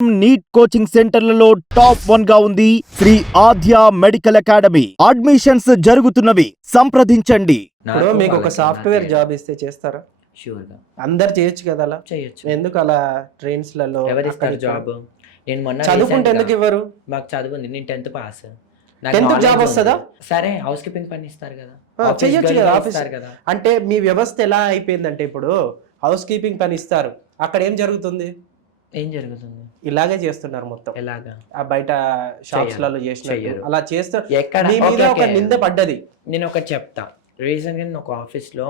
NEET coaching సెంటర్లలో top 1 గా ఉంది శ్రీ ఆద్య మెడికల్ అకాడమీ. అడ్మిషన్స్ జరుగుతున్నవి, సంప్రదించండి. ఇప్పుడు మీకు ఒక సాఫ్ట్వేర్ జాబ్ ఇస్తే చేస్తారా? షూర్ గా అందరు చేయొచ్చు కదా అలా. చేయొచ్చు. ఎందుకు అలా ట్రైన్స్లలో ఎవరిస్తారు జాబ్? నేను మొన్న చదువుకుంటే ఎందుకు ఇవ్వరు? మాకు చదువు ఉంది, నేను 10th పాస్. 10th జాబ్ వస్తుందా? సరే, హౌస్ కీపింగ్ పని ఇస్తారు కదా, చెయ్యొచ్చు కదా ఆఫీస్ కదా. అంటే మీ వ్యవస్థ ఎలా అయిపోయిందంటే ఇప్పుడు హౌస్ కీపింగ్ పని ఇస్తారు, అక్కడ ఏం జరుగుతుంది? ఏం జరుగుతుంది? ఇలాగే చేస్తున్నారు మొత్తం. ఎలాగా? ఆ బయట షాప్స్ లలో చేసినట్టు అలా చేస్తారు. ఎక్కడ మీ మీద ఒక నింద పడ్డది. నేను ఒకటి చెప్తా. రీసెంట్గా నేను ఒక ఆఫీస్లో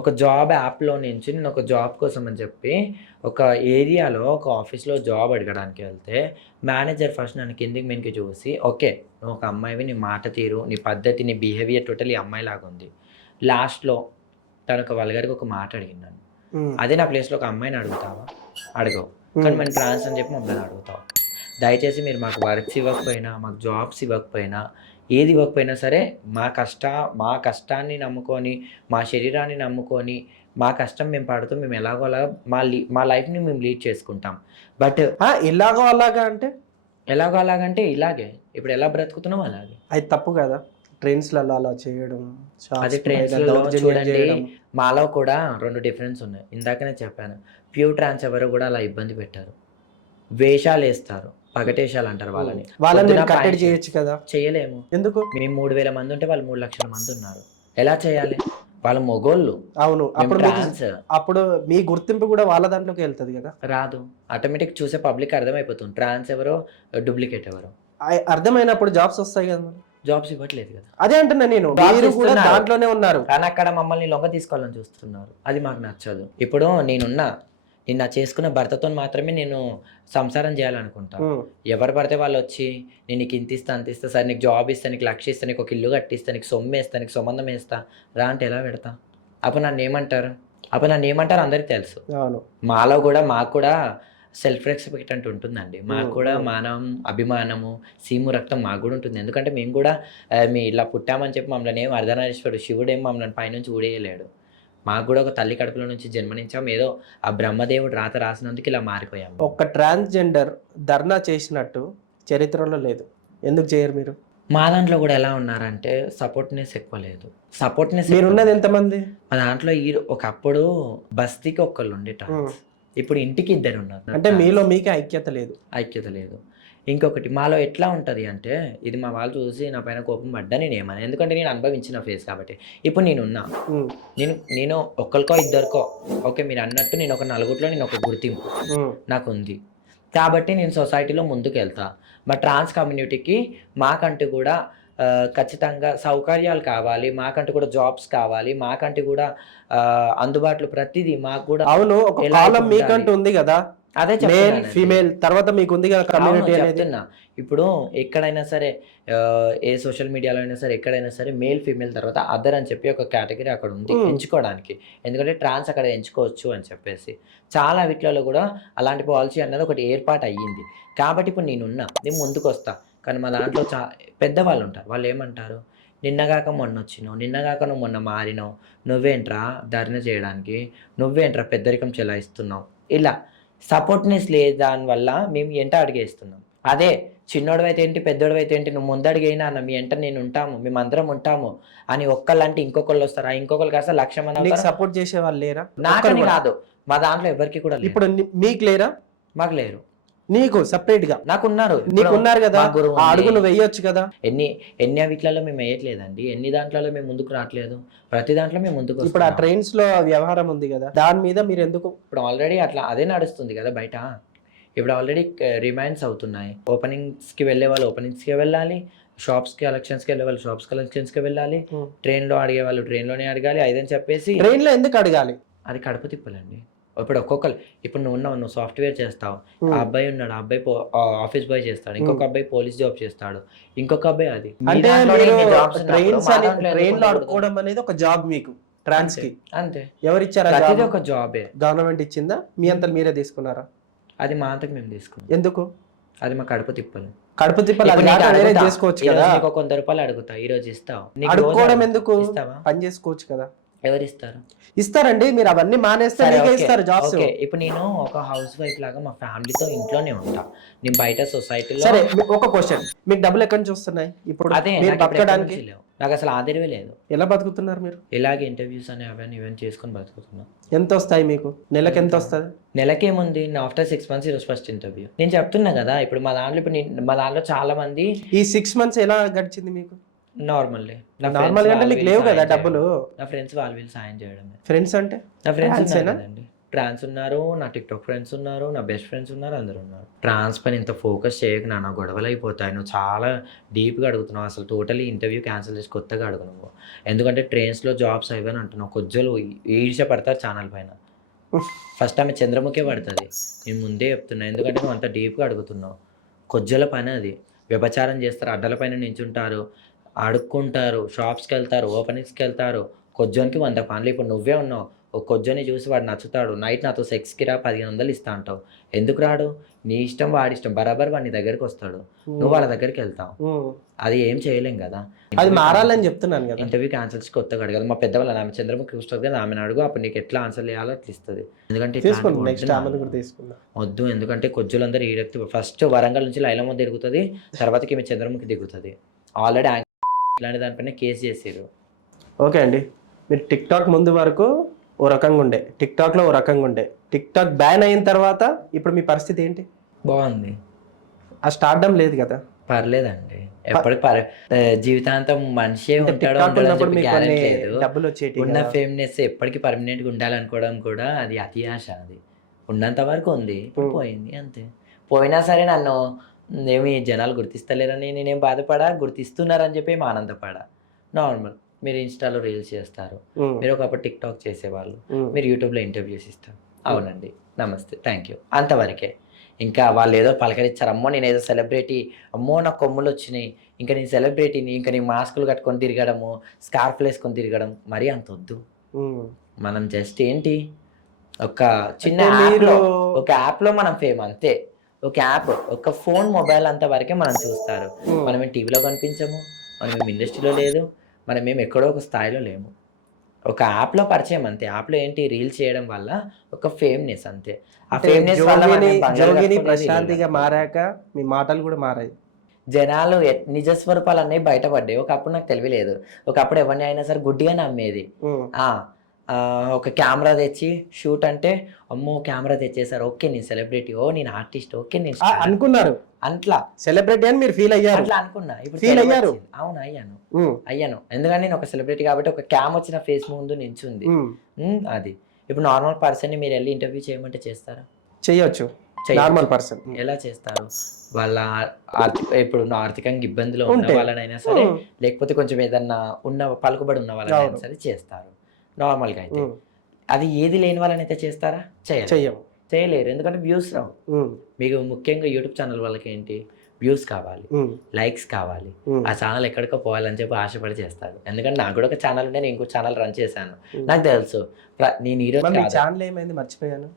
ఒక జాబ్ యాప్లో నుంచి నేను ఒక జాబ్ కోసం అని చెప్పి ఒక ఏరియాలో ఒక ఆఫీస్లో జాబ్ అడగడానికి వెళ్తే మేనేజర్ ఫస్ట్ నన్ను కిందికి మీనికి చూసి, ఓకే నువ్వు ఒక అమ్మాయివి, నీ మాట తీరు, నీ పద్ధతి, నీ బిహేవియర్ టోటల్ ఈ అమ్మాయిలాగా ఉంది. లాస్ట్లో తను ఒక వల్గర్గా ఒక మాట అడిగినాను. అదే నా ప్లేస్లో ఒక అమ్మాయిని అడుగుతావా? అడగవు. కానీ మనం ట్రాన్స్ అని చెప్పి మమ్మల్ని అడుగుతావు. దయచేసి మీరు మాకు వర్క్స్ ఇవ్వకపోయినా, మాకు జాబ్స్ ఇవ్వకపోయినా, ఏది ఇవ్వకపోయినా సరే మా కష్టాన్ని నమ్ముకొని, మా శరీరాన్ని నమ్ముకొని, మా కష్టం మేము పడుతూ మేము ఎలాగో అలా మా లైఫ్ని మేము లీడ్ చేసుకుంటాం. బట్ ఎలాగో అలాగా అంటే ఎలాగో అలాగంటే ఇలాగే ఇప్పుడు ఎలా బ్రతుకుతున్నాం అలాగే. అది తప్పు కదా ట్రైన్స్లలో అలా చేయడం. అది ట్రైన్స్లో చూడండి, మాలో కూడా 2 డిఫరెన్స్ ఉన్నాయి. ఇందాకనే చెప్పాను, ప్యూర్ ట్రాన్స్ ఎవరు కూడా అలా ఇబ్బంది పెట్టారు. వేషాలు వేస్తారు, పగటేషాలు అంటారు వాళ్ళని కట్టడి చేయొచ్చు కదా. చేయలేము. ఎందుకు? మేము 3000 మంది ఉంటే వాళ్ళు 3 లక్షల మంది ఉన్నారు. ఎలా చేయాలి? వాళ్ళ మొగోళ్ళు. అవును, అప్పుడు మీ గుర్తింపు కూడా వాళ్ళ దాంట్లోకి వెళ్తుంది కదా. రాదు. ఆటోమేటిక్ చూసే పబ్లిక్ అర్థమైపోతుంది ట్రాన్స్ ఎవరో, డూప్లికేట్ ఎవరో. అర్థమైనప్పుడు జాబ్స్ వస్తాయి కదా. జాబ్స్ ఇవ్వట్లేదు కదా. అదే అంటున్నా నేను, మీరు కూడా దాంట్లోనే ఉన్నారు కానీ అక్కడ మమ్మల్ని లొంగ తీసుకోవాలని చూస్తున్నారు. అది మాకు నచ్చదు. ఇప్పుడు నిన్న చేసుకున్న భర్తతో మాత్రమే నేను సంసారం చేయాలనుకుంటా. ఎవరు పడితే వాళ్ళు వచ్చి నేను నీకు ఇంత ఇస్తా అంత ఇస్తా, సరే నీకు జాబ్ ఇస్తా, నీకు లక్ష ఇస్తా, నీకు ఒక ఇల్లు కట్టిస్తా, నీకు సొమ్ము వేస్తా, నీకు సంబంధం వేస్తా రా అంటే ఎలా పెడతా? అప్పుడు నన్ను ఏమంటారు అందరికి తెలుసు. మాలో కూడా మాకు కూడా సెల్ఫ్ రెస్పెక్ట్ అంటూ ఉంటుందండి. మాకు కూడా మానవం, అభిమానము, సీము రక్తం మాకు కూడా ఉంటుంది. ఎందుకంటే మేము కూడా మీ ఇలా పుట్టామని చెప్పి మమ్మల్ని ఏం అర్ధనారీశ్వరుడు శివుడు ఏం మమ్మల్ని పైనుంచి ఊడేయలేడు. మాకు కూడా ఒక తల్లి కడుపులో నుంచి జన్మనించాం. ఏదో ఆ బ్రహ్మదేవుడు రాత రాసినందుకు ఇలా మారిపోయాము. ఒక ట్రాన్స్జెండర్ ధర్నా చేసినట్టు చరిత్రలో లేదు. ఎందుకు చేయరు మీరు? మా దాంట్లో కూడా ఎలా ఉన్నారంటే సపోర్ట్నెస్ ఎక్కువ లేదు. మీరున్నది ఎంతమంది? మా దాంట్లో ఒకప్పుడు బస్తీకి ఒక్కళ్ళు ఉండే ట్రాన్స్, ఇప్పుడు ఇంటికి 2 ఉన్నారు. అంటే మీలో మీకే ఐక్యత లేదు. ఇంకొకటి మాలో ఎట్లా ఉంటుంది అంటే, ఇది మా వాళ్ళు చూసి నా పైన కోపం పడ్డా నేను ఏమన్నా, ఎందుకంటే నేను అనుభవించిన ఫేస్ కాబట్టి. ఇప్పుడు నేను ఒక్కరికో ఇద్దరికో, ఓకే మీరు అన్నట్టు నేను ఒక 4 నేను ఒక గుర్తింపు నాకు ఉంది కాబట్టి నేను సొసైటీలో ముందుకు వెళ్తా. మా ట్రాన్స్ కమ్యూనిటీకి మాకంటూ కూడా ఖచ్చితంగా సౌకర్యాలు కావాలి, మాకంటూ కూడా జాబ్స్ కావాలి, మాకంటూ కూడా అందుబాటులో ప్రతిదీ మాకు కూడా. అవును, ఒక కాలం మీకంటూ ఉంది కదా. అదే మేల్ ఫీమేల్ తర్వాత మీకు ఉంది కదా కమ్యూనిటీ అనేది. ఇప్పుడు ఎక్కడైనా సరే, ఏ సోషల్ మీడియాలో అయినా సరే, ఎక్కడైనా సరే మేల్ ఫీమేల్ తర్వాత అదర్ అని చెప్పి ఒక కేటగిరీ అక్కడ ఉంది ఎంచుకోవడానికి. ఎందుకంటే ట్రాన్స్ అక్కడ ఎంచుకోవచ్చు అని చెప్పేసి చాలా వీటిలలో కూడా అలాంటి పాలసీ అన్నది ఒకటి ఏర్పాటు అయ్యింది. కాబట్టి ఇప్పుడు నేను ముందుకు వస్తా. కానీ మా దాంట్లో పెద్దవాళ్ళు ఉంటారు, వాళ్ళు ఏమంటారు, నిన్నగాక మొన్న వచ్చినావు, నిన్నగాక నువ్వు మొన్న మారినావు, నువ్వేంట్రా ధర్నా చేయడానికి, నువ్వేంట్రా పెద్దరికం చెలాయిస్తున్నావు. ఇలా సపోర్ట్నెస్ లేదు, దానివల్ల మేము ఎంట అడిగేస్తున్నాం. అదే చిన్నోడవైతే ఏంటి, పెద్దోడవైతే ఏంటి, నువ్వు ముందడిగైనా అన్న మీ ఎంట నేను ఉంటాము, మేమందరం ఉంటాము అని ఒక్కళ్ళంటే ఇంకొకళ్ళు వస్తారా? ఇంకొకళ్ళు కాస్త 1,00,000 మంది సపోర్ట్ చేసే వాళ్ళు లేరా? నాకని కాదు, మా దాంట్లో ఎవరికి కూడా. ఇప్పుడు మీకు లేరా? మాకు లేరు. నీకు సపరేట్ గా నాకున్నారు, నీకున్నారు కదా. అడుగు నువ్వు వేయొచ్చు కదా. ఎన్ని వీటిలలో మేము వేయట్లేదండి, ఎన్ని దాంట్లో మేము ముందుకు రావట్లేదు, ప్రతి దాంట్లో మేము ముందుకు. ఇప్పుడు ఆ ట్రైన్స్ లో వ్యవహారం ఉంది కదా, దాని మీద మీరు ఎందుకు? ఇప్పుడు ఆల్రెడీ అట్లా అదే నడుస్తుంది కదా బయట. ఇప్పుడు ఆల్రెడీ రిమైండ్స్ అవుతున్నాయి. ఓపెనింగ్స్కి వెళ్ళే వాళ్ళు ఓపెనింగ్స్కి వెళ్ళాలి, షాప్స్కి కలెక్షన్స్కి వెళ్ళే వాళ్ళు షాప్స్ కలెక్షన్స్కి వెళ్ళాలి, ట్రైన్లో అడిగే వాళ్ళు ట్రైన్లోనే అడగాలి. అదని చెప్పేసి ట్రైన్లో ఎందుకు అడగాలి? అది కడుపు తిప్పలండి. ఇప్పుడు ఒక్కొక్కరు, ఇప్పుడు నువ్వు సాఫ్ట్వేర్ చేస్తావు, ఆ అబ్బాయి ఉన్నాడు, ఆ అబ్బాయి ఆఫీస్ బాయ్ చేస్తాడు, ఇంకొక అబ్బాయి పోలీస్ జాబ్ చేస్తాడు, ఇంకొక అబ్బాయి అది. అంటే ట్రైన్ లో అడుకోవడం అనేది ఒక జాబ్ మీకు ట్రాన్స్ కి. అంతే. ఎవరిచ్చారా? అది ఒక జాబే. గవర్నమెంట్ ఇచ్చిందా? మీ అంతా మీరే తీసుకున్నారా? అది మా అంతకు మేము తీసుకున్నాం. ఎందుకు? అది మా కడుపు తిప్పలు. చేసుకోవచ్చు కదా. నీకు 100 రూపాయలు అడుగుతా, ఈ రోజు ఇస్తావు. అడుక్కోవడం ఎందుకు? పని చేసుకోవచ్చు కదా. ఎవరు ఇస్తారు? ఇస్తారండి, మీరు అవన్నీ మానేస్తే సరే, మీకే ఓకే. ఇస్తారు జాబ్స్. ఓకే. ఇప్పుడు నేను ఒక హౌస్ వైఫ్ లాగా మా ఫ్యామిలీతో ఇంట్లోనే ఉంటా. నేను బయట సొసైటీలో సరే, ఒక క్వశ్చన్, మీకు డబ్బులు ఎక్కడి నుంచి వస్తున్నాయి ఇప్పుడు అదే మీరు నాకిప్పుడు ఎక్కడి బతకడానికి? నుంచి లేవు. నాకసలు ఆధారమే లేదు. ఎలా బతుకుతున్నారు మీరు? ఇలాగే ఇంటర్వ్యూస్ అని అవన్నీ ఇవన్నీ చేసుకొని బతుకుతున్నా. ఎంత వస్తాయి మీకు నెలకి? ఎంత వస్తుంది? నెలకేముంది, ఆఫ్టర్ 6 మంత్స్ ఈరోజు ఫస్ట్ ఇంటర్వ్యూ. నేను చెప్తున్నా కదా, ఇప్పుడు మా దాంట్లో చాలా మంది ఈ 6 మంత్స్ ఎలా గడిచింది మీకు? నార్మల్లే. నార్మల్ అంటే మీకు లేవు కదా డబ్బులు. నా ఫ్రెండ్స్ వాళ్ళు వీళ్ళు సాయం చేయడమే. ఫ్రెండ్స్ అంటే నా ఫ్రెండ్స్ Trans ఉన్నారు ఏనా? కదండి. ట్రాన్స్ ఉన్నారు, నా టిక్టాక్ ఫ్రెండ్స్ ఉన్నారు, నా బెస్ట్ ఫ్రెండ్స్ ఉన్నారు, అందరూ ఉన్నారు. ట్రాన్స్ పైన ఇంత ఫోకస్ చేయకు నాన్న, గొడవలు అయిపోతాయి. నువ్వు చాలా డీప్గా అడుగుతున్నావు. అసలు టోటలీ ఇంటర్వ్యూ క్యాన్సిల్ చేసి కొత్తగా అడుగు నువ్వు. ఎందుకంటే ట్రైన్స్లో జాబ్స్ అయిపోయి అంటున్నావు. కొజ్జలు ఈడ్చ పడతారు ఛానల్ పైన. ఫస్ట్ ఆమె చంద్రముఖే పడుతుంది. నేను ముందే చెప్తున్నా, ఎందుకంటే నువ్వు అంత డీప్గా అడుగుతున్నావు. కొజ్జల పని అది. వ్యభిచారం చేస్తారు, అడ్డల పైన నించుంటారు, అడుక్కుంటారు, షాప్స్కి వెళ్తారు, ఓపెనింగ్స్కి వెళ్తారు. కొజ్జోనికి 100 పనులు. ఇప్పుడు నువ్వే ఉన్నావు, ఒక కొజ్జోని చూసి వాడు నచ్చుతాడు, నైట్ నాతో సెక్స్కి రా 1500 ఇస్తా అంటావు. ఎందుకు రాడు? నీ ఇష్టం, వాడి ఇష్టం. బరాబర్ వాడి నీ దగ్గరికి వస్తాడు, నువ్వు వాళ్ళ దగ్గరికి వెళ్తావు. అది ఏం చేయలేం కదా. అది మారాలని చెప్తున్నాను కదా. ఇంటర్వ్యూ క్యాన్సిల్స్ కొత్తగా అడగాలి. మా పెద్దవాళ్ళు ఆమె చంద్రముఖి వస్తుంది కదా, ఆమెను అడుగు, అప్పుడు నీకు ఎట్లా ఆన్సర్ చేయాలో అట్లా ఇస్తుంది. ఎందుకంటే తీసుకోండి, నెక్స్ట్ ఆమెను కూడా తీసుకుందాం. వద్దు, ఎందుకంటే కొజ్జులందరూ ఈడెక్తి ఫస్ట్ వరంగల్ నుంచి లైలమ్మ దిగుతుంది, తర్వాతకి ఈమె చంద్రముఖి దిగుతుంది. ఆల్రెడీ ఇలాంటి దానిపైన కేసు చేసారు. ఓకే అండి, మీరు టిక్టాక్ ముందు వరకు ఓ రకంగా ఉండే, టిక్టాక్లో ఓ రకంగా ఉండే, టిక్టాక్ బ్యాన్ అయిన తర్వాత ఇప్పుడు మీ పరిస్థితి ఏంటి? బాగుంది. ఆ స్టార్డమ్ లేదు కదా. పర్లేదండి, ఎప్పటికి జీవితాంతం మనిషే ఉంటాడో TikTok ఉండడో అని ఉన్నప్పుడు చెప్పి మీకు గ్యారెంటీ కొన్ని లేదు. డబ్బులు వచ్చేటి ఉన్న కదా. ఫేమ్నెస్ ఎప్పటికీ పర్మనెంట్గా ఉండాలనుకోవడం కూడా అది అతి ఆశ. అది ఉన్నంత వరకు ఉంది, ఇప్పుడు పోయింది అంతే. పోయినా సరే నన్ను ఏమి జనాలు గుర్తిస్తలేరని నేనేం బాధపడా, గుర్తిస్తున్నారని చెప్పి ఏం ఆనందపడా. నార్మల్. మీరు ఇన్స్టాలో రీల్స్ చేస్తారు, మీరు ఒకప్పుడు టిక్టాక్ చేసేవాళ్ళు, మీరు యూట్యూబ్లో ఇంటర్వ్యూస్ ఇస్తారు. అవునండి, నమస్తే, థ్యాంక్ యూ, అంతవరకే. ఇంకా వాళ్ళు ఏదో పలకరించారు, అమ్మో నేను ఏదో సెలబ్రిటీ, అమ్మో నా కొమ్ములు వచ్చినాయి, ఇంకా నేను సెలబ్రిటీని, ఇంకా నేను మాస్కులు కట్టుకొని తిరగడము, స్కార్ఫ్లు వేసుకొని తిరగడం, మరీ అంత వద్దు. మనం జస్ట్ ఏంటి, ఒక చిన్న యాప్లో, ఒక యాప్లో మనం ఫేమ్ అంతే. ఒక యాప్, ఒక ఫోన్, మొబైల్ అంత వరకే మనం చూస్తారు. మనం ఏం టీవీలో కనిపించము, మనం ఏం ఇండస్ట్రీలో లేదు, మనం ఏం ఎక్కడో ఒక స్థాయిలో లేము. ఒక యాప్లో పరిచయం అంతే. యాప్లో ఏంటి, రీల్స్ చేయడం వల్ల ఒక ఫేమ్నెస్ అంతే. ఆ ఫేమ్నెస్ వల్ల మనం ఏం బంగారు జోగిని కట్టుకోలేదు, ప్రశాంతిగా మారాక మీ మాటలు కూడా మారాయి. జనాలు నిజ స్వరూపాలు అనేవి బయటపడ్డాయి. ఒకప్పుడు నాకు తెలియలేదు. ఒకప్పుడు ఎవరిని అయినా సరే గుడ్డిగా నమ్మేది. ఒక కెమెరా తెచ్చి షూట్ అంటే, అమ్మో కెమెరా తెచ్చేసారు, ఓకే నేను సెలబ్రిటీ, ఓ నేను ఆర్టిస్ట్, ఓకే నేను star. అనుకున్నారు అట్లా సెలబ్రిటీ అని మీరు ఫీల్ అయ్యారు. అట్లా అనుకున్నా. ఇప్పుడు Feel అయ్యారు? అవును, అయ్యాను. ఎందుకంటే నేను ఒక సెలబ్రిటీ కాబట్టి ఒక క్యామ్ వచ్చిన ఫేస్ ముందు నించుంది. అది ఇప్పుడు నార్మల్ పర్సన్ ని మీరు వెళ్ళి ఇంటర్వ్యూ చేయమంటే చేస్తారా? చేయొచ్చు. నార్మల్ పర్సన్ ఎలా చేస్తారు? వాళ్ళ ఇప్పుడు ఆర్థికంగా ఇబ్బందిలో ఉన్న వాళ్ళనైనా సరే, లేకపోతే కొంచెం ఏదన్నా ఉన్న పలుకుబడి ఉన్న వాళ్ళనైనా సరే చేస్తారు నార్మల్గా. అయితే అది ఏది లేని వాళ్ళనైతే చేస్తారా? చేయలేరు, ఎందుకంటే వ్యూస్ రావు. మీకు ముఖ్యంగా యూట్యూబ్ ఛానల్ వాళ్ళకి ఏంటి, వ్యూస్ కావాలి, లైక్స్ కావాలి, ఆ ఛానల్ ఎక్కడికో పోవాలని చెప్పి ఆశపడి చేస్తారు. ఎందుకంటే నాకు కూడా ఒక ఛానల్ ఉంటే నేను ఇంకో ఛానల్ రన్ చేశాను, నాకు తెలుసు. నేను ఈరోజు ఛానల్ ఏమైంది మర్చిపోయాను.